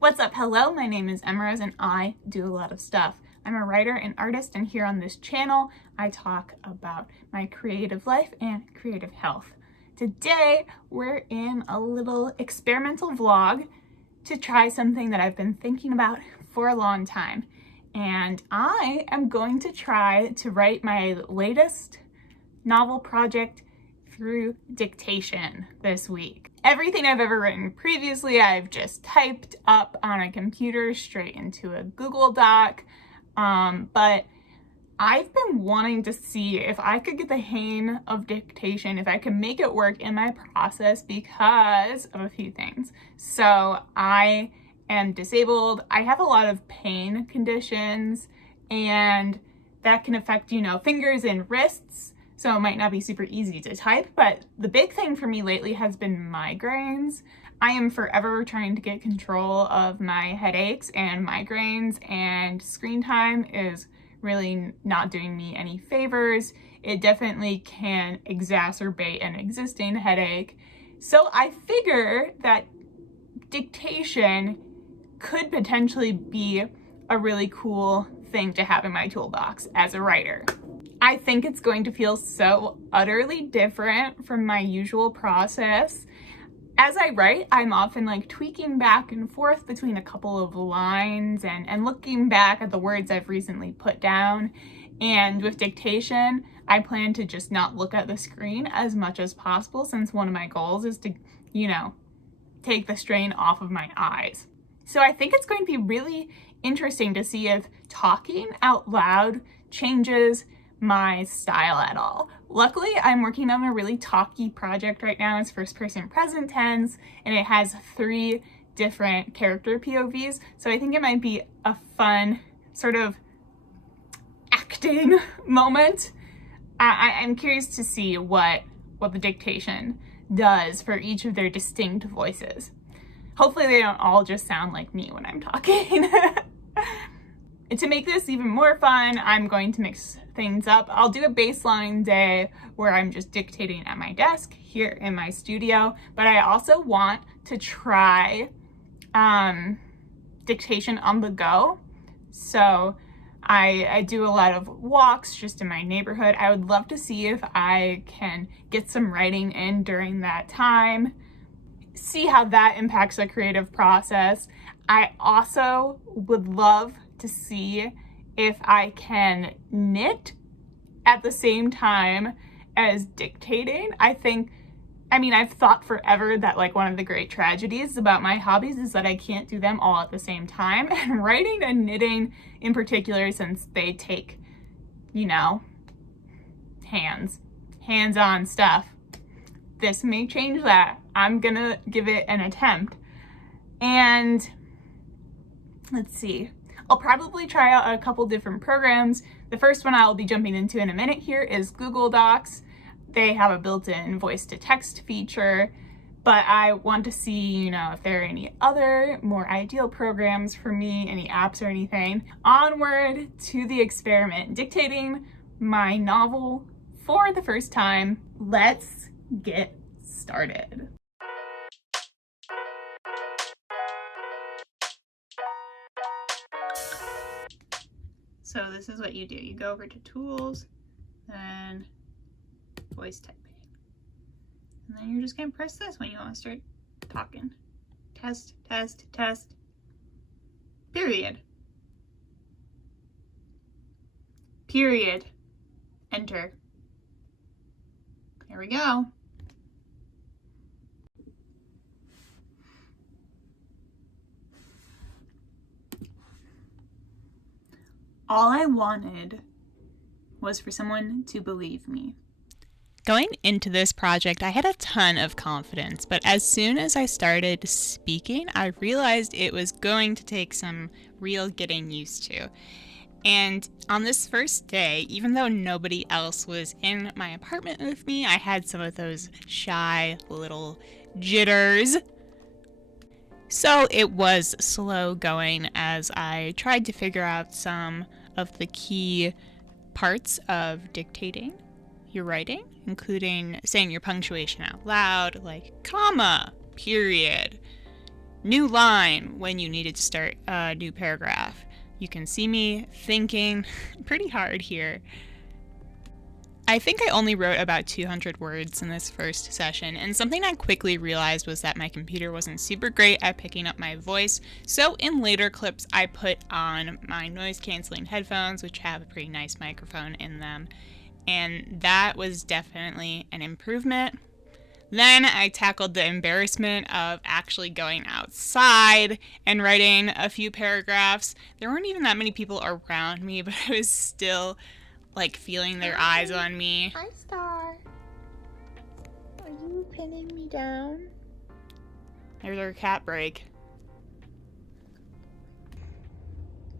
What's up? Hello, my name is Emerose and I do a lot of stuff. I'm a writer and artist, and here on this channel, I talk about my creative life and creative health. Today, we're in a little experimental vlog to try something that I've been thinking about for a long time. And I am going to try to write my latest novel project through dictation this week. Everything I've ever written previously, I've just typed up on a computer straight into a Google Doc. But I've been wanting to see if I could get the hang of dictation, if I could make it work in my process because of a few things. So I am disabled. I have a lot of pain conditions, and that can affect, fingers and wrists. So it might not be super easy to type, but the big thing for me lately has been migraines. I am forever trying to get control of my headaches and migraines, and screen time is really not doing me any favors. It definitely can exacerbate an existing headache. So I figure that dictation could potentially be a really cool thing to have in my toolbox as a writer. I think it's going to feel so utterly different from my usual process. As I write, I'm often tweaking back and forth between a couple of lines and looking back at the words I've recently put down. And with dictation, I plan to just not look at the screen as much as possible, since one of my goals is to, take the strain off of my eyes. So I think it's going to be really interesting to see if talking out loud changes my style at all. Luckily, I'm working on a really talky project right now. It's first person present tense, and it has 3 different character POVs. So I think it might be a fun sort of acting moment. I'm curious to see what the dictation does for each of their distinct voices. Hopefully they don't all just sound like me when I'm talking. To make this even more fun, I'm going to mix things up. I'll do a baseline day where I'm just dictating at my desk here in my studio, but I also want to try dictation on the go. So I do a lot of walks just in my neighborhood. I would love to see if I can get some writing in during that time, see how that impacts the creative process. I also would love to see if I can knit at the same time as dictating. I've thought forever that one of the great tragedies about my hobbies is that I can't do them all at the same time. And writing and knitting in particular, since they take, hands-on stuff, this may change that. I'm gonna give it an attempt. And let's see. I'll probably try out a couple different programs. The first one I'll be jumping into in a minute here is Google Docs. They have a built-in voice-to-text feature, but I want to see, if there are any other more ideal programs for me, any apps or anything. Onward to the experiment, dictating my novel for the first time. Let's get started. So this is what you do. You go over to tools, then voice typing. And then you're just gonna press this when you want to start talking. Test, test, test. Period. Period. Enter. There we go. All I wanted was for someone to believe me. Going into this project, I had a ton of confidence, but as soon as I started speaking, I realized it was going to take some real getting used to. And on this first day, even though nobody else was in my apartment with me, I had some of those shy little jitters. So it was slow going as I tried to figure out some of the key parts of dictating your writing, including saying your punctuation out loud, like comma, period, new line when you needed to start a new paragraph. You can see me thinking pretty hard here. I think I only wrote about 200 words in this first session, and something I quickly realized was that my computer wasn't super great at picking up my voice, so in later clips I put on my noise-canceling headphones, which have a pretty nice microphone in them, and that was definitely an improvement. Then I tackled the embarrassment of actually going outside and writing a few paragraphs. There weren't even that many people around me, but I was still like feeling their eyes on me. Hi, Star. Are you pinning me down? There's our cat break.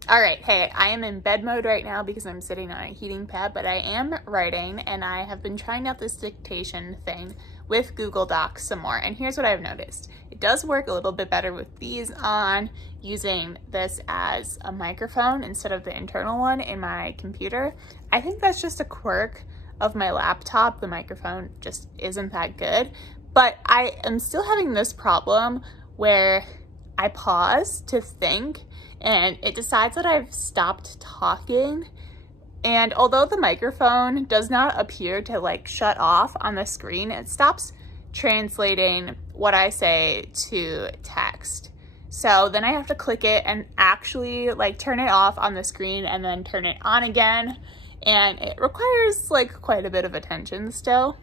All right, hey, I am in bed mode right now because I'm sitting on a heating pad, but I am writing, and I have been trying out this dictation thing with Google Docs some more, and here's what I've noticed. It does work a little bit better with these on, using this as a microphone instead of the internal one in my computer. I think that's just a quirk of my laptop. The microphone just isn't that good, but I am still having this problem where I pause to think and it decides that I've stopped talking. And although the microphone does not appear to like shut off on the screen, it stops translating what I say to text. So then I have to click it and actually like turn it off on the screen and then turn it on again. And it requires like quite a bit of attention still.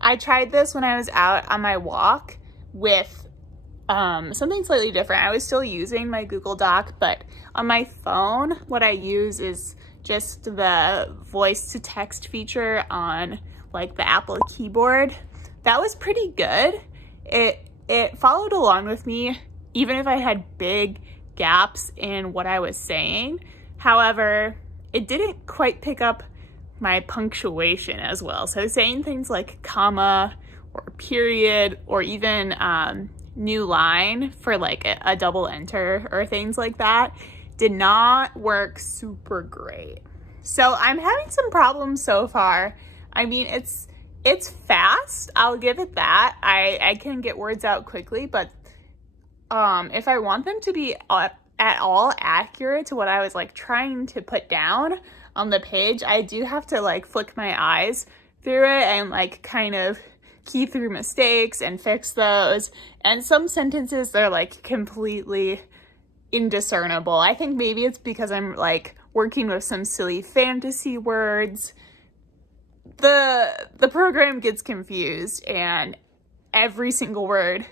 I tried this when I was out on my walk with something slightly different. I was still using my Google Doc, but on my phone, what I use is just the voice to text feature on like the Apple keyboard. That was pretty good. It followed along with me, even if I had big gaps in what I was saying. However, it didn't quite pick up my punctuation as well. So saying things like comma or period or even new line for like a double enter or things like that did not work super great. So I'm having some problems so far. I mean, it's fast, I'll give it that. I can get words out quickly, but if I want them to be at all accurate to what I was like trying to put down on the page, I do have to like flick my eyes through it and like kind of key through mistakes and fix those. And some sentences, they're like completely indiscernible. I think maybe it's because I'm like working with some silly fantasy words. The program gets confused and every single word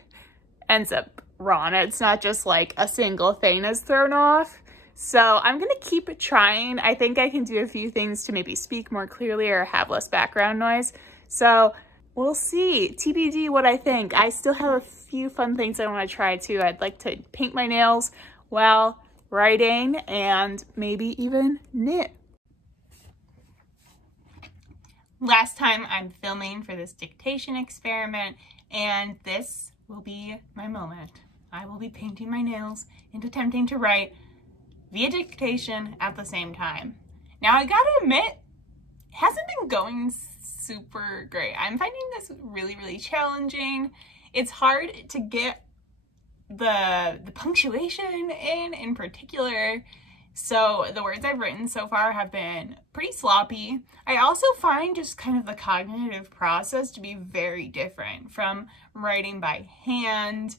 ends up wrong. It's not just like a single thing is thrown off. So I'm gonna keep trying. I think I can do a few things to maybe speak more clearly or have less background noise. So we'll see. TBD what I think. I still have a few fun things I want to try too. I'd like to paint my nails while writing and maybe even knit. Last time I'm filming for this dictation experiment, and this will be my moment. I will be painting my nails and attempting to write via dictation at the same time. Now I gotta admit, it hasn't been going super great. I'm finding this really, really challenging. It's hard to get the punctuation in particular. So the words I've written so far have been pretty sloppy. I also find just kind of the cognitive process to be very different from writing by hand.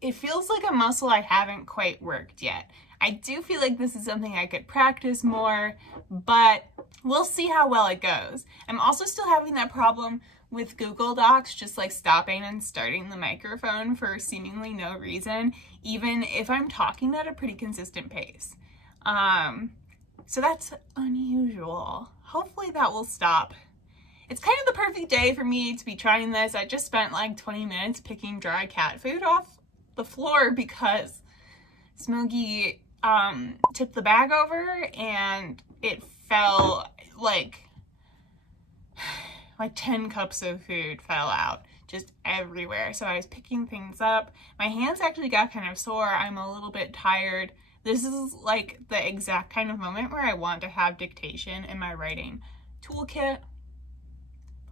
It feels like a muscle I haven't quite worked yet. I do feel like this is something I could practice more, but we'll see how well it goes. I'm also still having that problem with Google Docs, just like stopping and starting the microphone for seemingly no reason, even if I'm talking at a pretty consistent pace. So that's unusual. Hopefully that will stop. It's kind of the perfect day for me to be trying this. I just spent like 20 minutes picking dry cat food off the floor because Smokey tipped the bag over and it fell like 10 cups of food fell out just everywhere. So I was picking things up. My hands actually got kind of sore. I'm a little bit tired. This is like the exact kind of moment where I want to have dictation in my writing toolkit,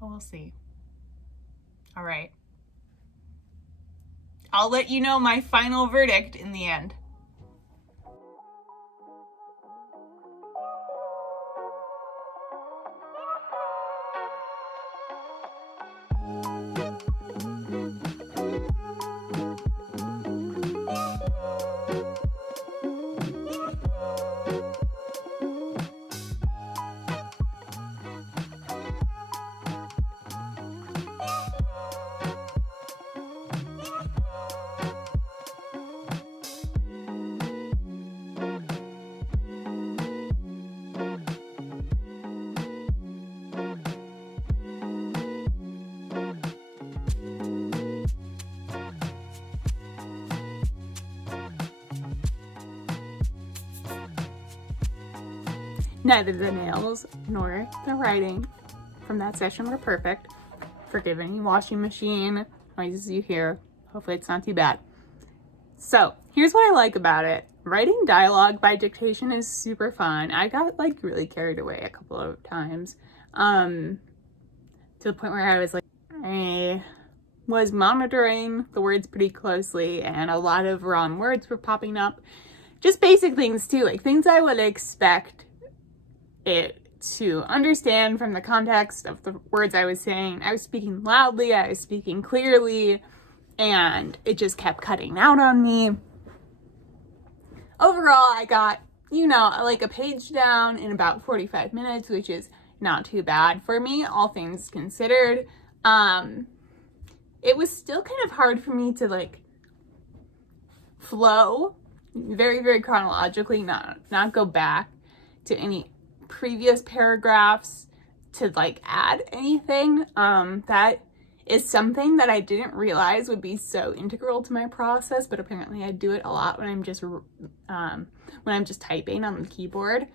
but we'll see. All right. I'll let you know my final verdict in the end. Neither the nails nor the writing from that session were perfect. Forgive any washing machine noises you hear. Hopefully it's not too bad. So here's what I like about it. Writing dialogue by dictation is super fun. I got like really carried away a couple of times to the point where I was monitoring the words pretty closely, and a lot of wrong words were popping up. Just basic things too, like things I would expect it to understand from the context of the words I was saying. I was speaking loudly, I was speaking clearly, and it just kept cutting out on me. Overall, I got, like a page down in about 45 minutes, which is not too bad for me, all things considered. It was still kind of hard for me to like flow very, very chronologically, not go back to any previous paragraphs to like add anything. That is something that I didn't realize would be so integral to my process, but apparently I do it a lot when I'm just typing on the keyboard.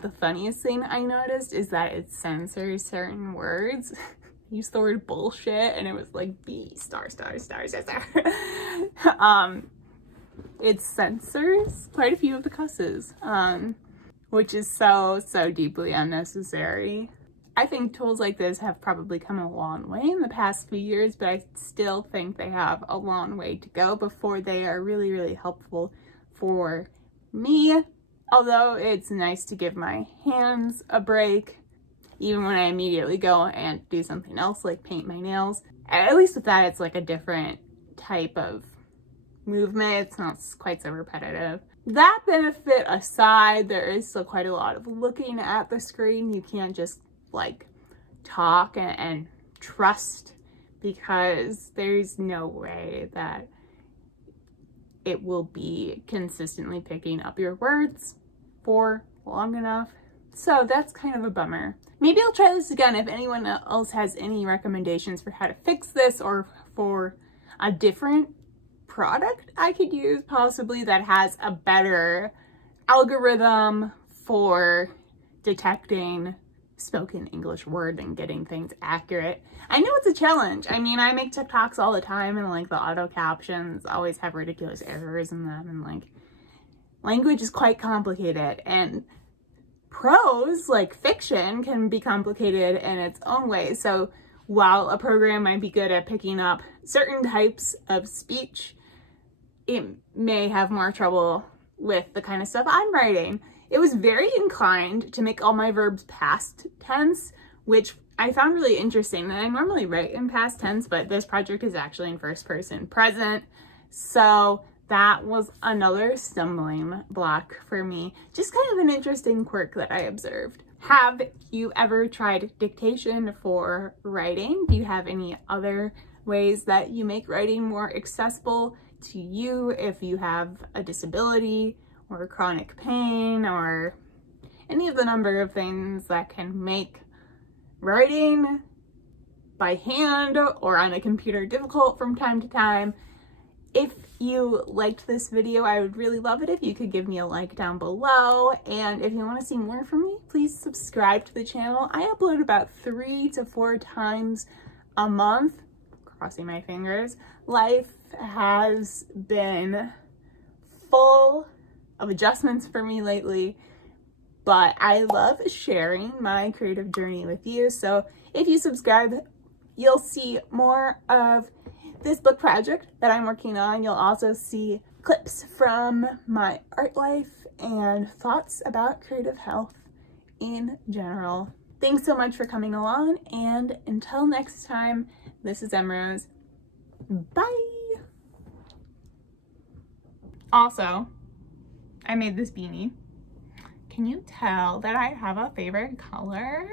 The funniest thing I noticed is that it censors certain words. I used the word bullshit and it was like B star. It censors quite a few of the cusses, which is so deeply unnecessary. I think tools like this have probably come a long way in the past few years, but I still think they have a long way to go before they are really, really helpful for me. Although it's nice to give my hands a break, even when I immediately go and do something else like paint my nails. At least with that, it's like a different type of movement. It's not quite so repetitive. That benefit aside, there is still quite a lot of looking at the screen. You can't just like talk and trust, because there's no way that it will be consistently picking up your words for long enough. So that's kind of a bummer. Maybe I'll try this again if anyone else has any recommendations for how to fix this, or for a different product I could use possibly that has a better algorithm for detecting spoken English word and getting things accurate. I know it's a challenge. I mean, I make TikToks all the time, and like the auto captions always have ridiculous errors in them, and like language is quite complicated, and prose, like fiction, can be complicated in its own way. So while a program might be good at picking up certain types of speech, it may have more trouble with the kind of stuff I'm writing. It was very inclined to make all my verbs past tense, which I found really interesting. And I normally write in past tense, but this project is actually in first person present. So that was another stumbling block for me. Just kind of an interesting quirk that I observed. Have you ever tried dictation for writing? Do you have any other ways that you make writing more accessible to you if you have a disability or chronic pain, or any of the number of things that can make writing by hand or on a computer difficult from time to time? If you liked this video, I would really love it if you could give me a like down below. And if you want to see more from me, please subscribe to the channel. I upload about 3 to 4 times a month, crossing my fingers. Life has been full of adjustments for me lately, but I love sharing my creative journey with you. So if you subscribe, you'll see more of this book project that I'm working on. You'll also see clips from my art life and thoughts about creative health in general. Thanks so much for coming along, and until next time, this is Emrose. Bye! Also, I made this beanie. Can you tell that I have a favorite color?